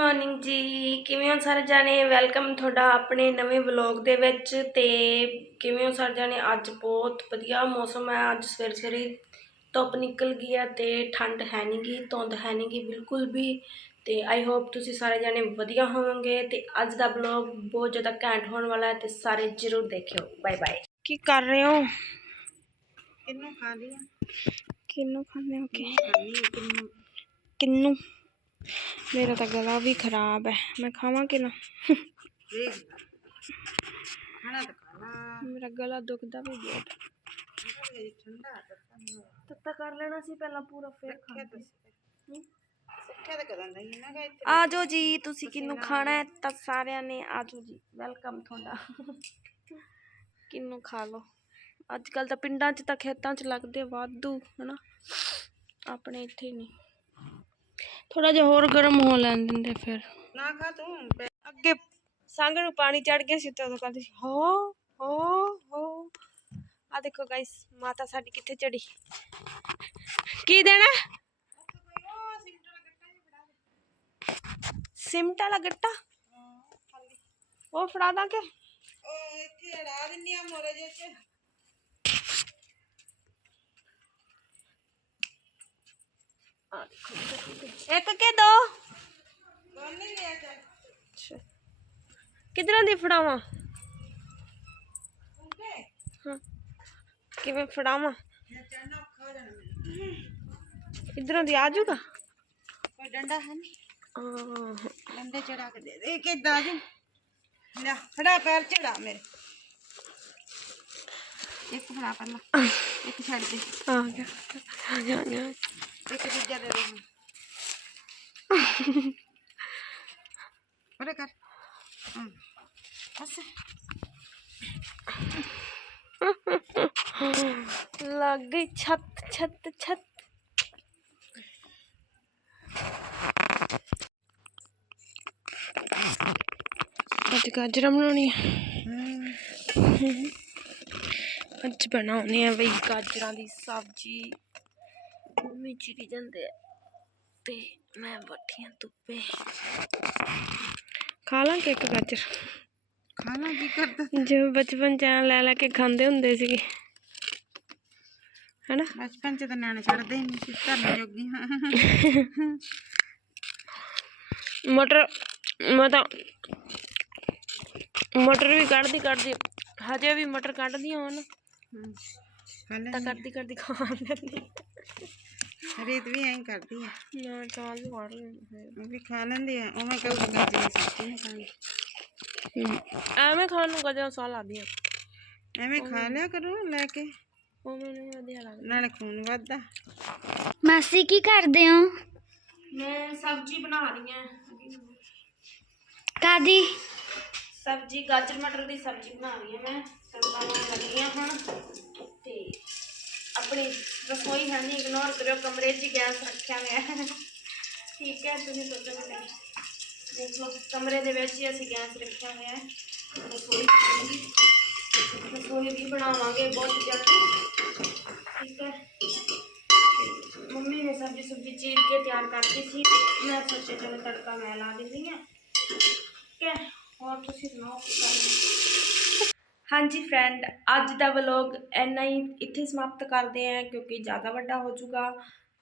Morning ਜੀ। ਕਿਵੇਂ ਹੋ ਸਾਰੇ ਜਾਣੇ? ਵੈਲਕਮ ਤੁਹਾਡਾ ਆਪਣੇ ਨਵੇਂ ਵਲੌਗ ਦੇ ਵਿੱਚ ਤੇ ਕਿਵੇਂ ਹੋ ਸਾਰੇ ਜਾਣੇ? ਅੱਜ ਬਹੁਤ ਵਧੀਆ ਮੌਸਮ ਹੈ। ਅੱਜ ਸਵੇਰੇ ਸਵੇਰੇ ਧੁੱਪ ਨਿਕਲ ਗਈ ਹੈ ਤੇ ਠੰਡ ਹੈ ਨਹੀਂ ਗੀ ਧੁੰਦ ਹੈ ਨਹੀਂ ਗੀ ਬਿਲਕੁਲ ਵੀ। ਤੇ ਆਈ ਹੋਪ ਤੁਸੀਂ ਸਾਰੇ ਜਾਣੇ ਵਧੀਆ ਹੋਵੋਗੇ ਤੇ ਅੱਜ ਦਾ ਵਲੌਗ ਬਹੁਤ ਜ਼ਿਆਦਾ ਘੈਂਟ ਹੋਣ ਵਾਲਾ ਹੈ ਤੇ ਸਾਰੇ ਜ਼ਰੂਰ ਦੇਖਿਓ। ਬਾਏ ਬਾਏ ਕੀ ਕਰ ਰਹੇ ਹੋ? ਕਿੰਨੂੰ ਖਾ ਲਿਆ ਕਿੰਨੂੰ ਖਾਣੇ ਹੋ ਕਿੰਨੂੰ? ਕਿੰਨੂੰ? ਮੇਰਾ ਤਾਂ ਗਲਾ ਵੀ ਖਰਾਬ ਹੈ। ਮੈਂ ਖਾਵਾਂ ਕਿ ਨਾ? ਮੇਰਾ ਗਲਾ ਦੁਖਦਾ ਵੀ ਬਹੁਤ ਤੱਤਾ ਕਰ ਲੈਣਾ ਸੀ ਪਹਿਲਾਂ ਪੂਰਾ ਫਿਰ ਖਾਂਦੇ। ਆ ਜਾਓ ਜੀ ਤੁਸੀਂ ਕਿੰਨੂੰ ਖਾਣਾ ਹੈ ਤਾਂ ਸਾਰਿਆਂ ਨੇ ਆ ਜਾਓ ਜੀ। ਵੈਲਕਮ ਤੁਹਾਡਾ। ਕਿੰਨੂੰ ਖਾ ਲਓ? ਅੱਜ ਕੱਲ ਤਾਂ ਪਿੰਡਾਂ 'ਚ ਤਾਂ ਖੇਤਾਂ 'ਚ ਲੱਗਦੇ ਵਾਧੂ ਹਨਾ? ਆਪਣੇ ਇੱਥੇ ਨਹੀਂ। ਥੋੜਾ ਜਿਹਾ ਹੋਰ ਗਰਮ ਹੋ ਲੈਣ ਦਿੰਦੇ ਫਿਰ। ਨਾ ਖਾ ਤੂੰ ਅੱਗੇ ਸੰਗ ਨੂੰ ਪਾਣੀ ਚੜ ਗਿਆ ਸੀ ਤੇ ਉਦੋਂ ਕਹਿੰਦੀ ਸੀ ਹੋ ਹੋ ਹੋ। ਆ ਦੇਖੋ ਗਾਇਸ ਮਾਤਾ ਸਾਡੀ ਕਿੱਥੇ ਚੜੀ ਕੀ ਦੇਣਾ? ਸਿਮਟਾ ਵਾਲਾ ਗੱਟਾ? ਉਹ ਫੜਾ ਦਾਂ ਕਿ? ਉਹ ਇੱਥੇ ਅੜਾ ਦਿੰਨੀ ਆ ਮੋਰੇ ਜੇ ਚ। ਇੱਕ ਕੇ ਦੋ ਦੋਨੇ ਲਿਆ ਚੱਲ ਕਿਧਰੋਂ ਦੀ ਫੜਾਵਾਂ ਉੱਤੇ ਹਾਂ ਕਿਵੇਂ ਫੜਾਵਾਂ ਮੈਂ ਚੜਨਾ ਔਖਾ ਹੋ ਜਾਣਾ ਮੈਨੂੰ ਇਧਰੋਂ ਦੀ ਆ ਜਾਊਗਾ ਕੋਈ ਡੰਡਾ ਹੈ ਨਹੀਂ ਆਹ, ਡੰਡੇ ਚੜਾ ਕੇ ਦੇ ਦੇ ਕਿੱਦਾਂ ਜੀ ਲੈ ਖੜਾ ਪੈਰ ਚੜਾ ਮੇਰੇ ਇੱਕ ਫੜਾ ਕਰ ਲਾ ਇੱਕ ਛੱਡ ਦੇ ਆ ਗਿਆ ਆ ਗਿਆ ਆ ਗਿਆ ਇੱਕ ਦੂਜਾ ਦੇ ਦੇ ਪਰੇ ਕਰ। ਹਾਂ ਬਸ। ਲੱਗ ਗਈ ਛੱਤ ਛੱਤ ਛੱਤ। ਅੱਜ ਗਾਜਰਾਂ ਬਣਾਉਣੀ ਅੱਜ ਬਣਾਉਣੀ ਆ ਬਈ ਗਾਜਰਾਂ ਦੀ ਸਬਜ਼ੀ। ਮੰਮੀ ਚੀਰੀ ਜਾਂਦੇ ਆ। ਤੇ ਮੈਂ ਬੱਠੀਆਂ ਧੁੱਪੇ। ਖਾ ਲਾਂ ਕਿ ਇੱਕ ਗਾਜਰ ਖਾਣਾ ਕੀ ਕਰਦਾ? ਜਿਵੇਂ ਬਚਪਨ ਚ ਐਂ ਲੈ ਲੈ ਕੇ ਖਾਂਦੇ ਹੁੰਦੇ ਸੀਗੇ। ਹੈਨਾ? ਬਚਪਨ ਚ ਤਾਂ ਨਿਆਣੇ ਛੱਡਦੇ ਹੀ ਨਹੀਂ ਸੀ ਧਰਨ ਜੋਗੀ ਮਟਰ ਮੈਂ ਤਾਂ ਮਟਰ ਵੀ ਕੱਢਦੀ ਕੱਢਦੀ ਹਜੇ ਵੀ ਮਟਰ ਕੱਢਦੀ ਹਾਂ ਲੈ ਤਾਂ ਕਰਦੀ ਕਰਦੀ ਖਾ ਲੈਂਦੀ। ਰੀਤ ਵੀ ਐਂ ਕਰਦੀ ਆ। ਨਾ ਚਾਲ ਵੀ ਕੱਢ ਲੈਂਦੀ ਉਹ ਵੀ ਖਾ ਲੈਂਦੀ ਆ ਉਵੇਂ ਕਹੂਗੀ ਗਾਜਰ ਦੀ ਸਬਜ਼ੀ ਨਹੀਂ ਖਾਣੀ। ਐਵੇਂ ਖਾਣ ਨੂੰ ਕਦੇ ਸਵਾਦ ਲੱਗਦੀ ਆ। ਐਵੇਂ ਖਾ ਲਿਆ ਕਰੋ ਲੈ ਕੇ। ਉਹ ਮੈਨੂੰ ਵਧੀਆ ਲੱਗਦਾ। ਨਾਲੇ ਖੂਨ ਵੱਧਦਾ। ਮਾਸੀ ਕੀ ਕਰਦੇ ਹੋ? ਮੈਂ ਸਬਜ਼ੀ ਬਣਾ ਰਹੀ ਹਾਂ ਕਾਦੀ? ਸਬਜ਼ੀ ਗਾਜਰ ਮਟਰ ਦੀ ਸਬਜ਼ੀ ਬਣਾ ਰਹੀ ਹਾਂ ਮੈਂ। ਤੜਕਾ ਲਾਉਣ ਲੱਗੀ ਹਾਂ ਹੁਣ। ਤੇ ਆਪਣੀ ਰਸੋਈ ਹੈ ਨਹੀਂ ਇਗਨੋਰ ਕਰਿਓ ਕਮਰੇ 'ਚ ਹੀ ਗੈਸ ਰੱਖਿਆ ਹੋਇਆ ਹੈ ਠੀਕ ਹੈ ਤੁਸੀਂ ਸੋਚੋਗੇ ਨਹੀਂ ਦੇਖ ਲਓ ਕਮਰੇ ਦੇ ਵਿੱਚ ਹੀ ਅਸੀਂ ਗੈਸ ਰੱਖਿਆ ਹੋਇਆ ਹੈ ਰਸੋਈ ਬਣੇਗੀ। ਰਸੋਈ ਵੀ ਬਣਾਵਾਂਗੇ ਬਹੁਤ ਜਲਦੀ ਠੀਕ ਹੈ ਤੇ ਮੰਮੀ ਨੇ ਸਬਜ਼ੀ ਸੁਬਜ਼ੀ ਚੀਰ ਕੇ ਤਿਆਰ ਕਰਤੀ ਸੀ ਤੇ ਮੈਂ ਸੋਚਿਆ ਚਲੋ ਤੜਕਾ ਮੈਂ ਲਾ ਹਾਂਜੀ ਫਰੈਂਡ ਅੱਜ ਦਾ ਵਲੌਗ ਇੰਨਾ ਹੀ ਇੱਥੇ ਸਮਾਪਤ ਕਰਦੇ ਹਾਂ ਕਿਉਂਕਿ ਜ਼ਿਆਦਾ ਵੱਡਾ ਹੋ ਚੁੱਕਾ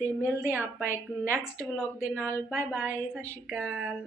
ਤੇ ਮਿਲਦੇ ਹਾਂ ਆਪਾਂ ਇੱਕ ਨੈਕਸਟ ਵਲੌਗ ਦੇ ਨਾਲ। ਬਾਏ ਬਾਏ ਸਤਿ ਸ਼੍ਰੀ ਅਕਾਲ।